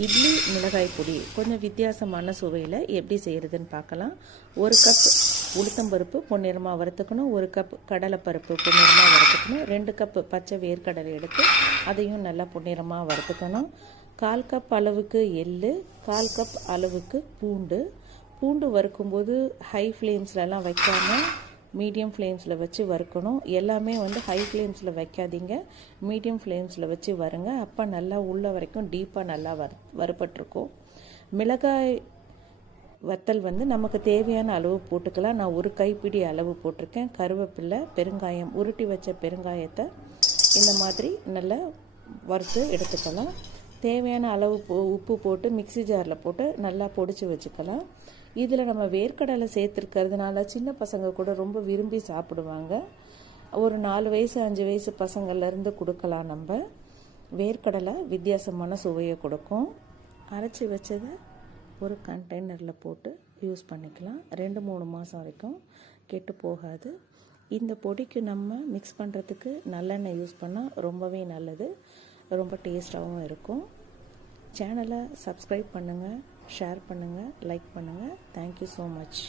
இட்லி மிளகாய் பொடி கொஞ்சம் வித்தியாசமான சுவையில் எப்படி செய்கிறதுன்னு பார்க்கலாம். 1 கப் உளுத்தம்பருப்பு பொன்னிறமாக வறுத்துக்கணும், 1 கப் கடலைப்பருப்பு பொன்னிறமாக வறுத்துக்கணும், 2 கப் பச்சை வேர்க்கடலை எடுத்து அதையும் நல்லா பொன்னிறமாக வறுத்துக்கணும், 1/4 கப் அளவுக்கு எள்ளு, 1/4 கப் அளவுக்கு பூண்டு வறுக்கும்போது ஹை ஃப்ளேம்ஸ்லலாம் வைக்காமல் மீடியம் ஃப்ளேம்ஸில் வச்சு வறுக்கணும். எல்லாமே ஹை ஃப்ளேம்ஸில் வைக்காதீங்க, மீடியம் ஃப்ளேம்ஸில் வச்சு வறுங்க. அப்போ நல்லா உள்ள வரைக்கும் டீப்பாக நல்லா வறுபட்டிருக்கும். மிளகாய் வத்தல் நமக்கு தேவையான அளவு போட்டுக்கலாம். நான் 1 கைப்பிடி அளவு போட்டிருக்கேன். கருவேப்பிலை, பெருங்காயம், உருட்டி வச்ச பெருங்காயத்தை இந்த மாதிரி நல்லா வறுத்து எடுத்துக்கலாம். தேவையான அளவு உப்பு போட்டு மிக்ஸி ஜாரில் போட்டு நல்லா பொடிச்சு வச்சுக்கலாம். இதில் நம்ம வேர்க்கடலை சேர்த்துருக்கிறதுனால சின்ன பசங்க கூட ரொம்ப விரும்பி சாப்பிடுவாங்க. ஒரு 4 வயசு 5 வயசு பசங்கள்லேருந்து கொடுக்கலாம். நம்ம வேர்க்கடலை வித்தியாசமான சுவையை கொடுக்கும். அரைச்சி வச்சதை ஒரு கண்டெய்னரில் போட்டு யூஸ் பண்ணிக்கலாம். 2-3 மாதம் வரைக்கும் கெட்டு போகாது. இந்த பொடிக்கு நம்ம மிக்ஸ் பண்ணுறதுக்கு நல்லெண்ணெய் யூஸ் பண்ணால் ரொம்பவே நல்லது, ரொம்ப டேஸ்ட்டாகவும் இருக்கும். சேனலை சப்ஸ்கிரைப் பண்ணுங்கள், ஷேர் பண்ணுங்கள், லைக் பண்ணுங்கள். Thank you so much.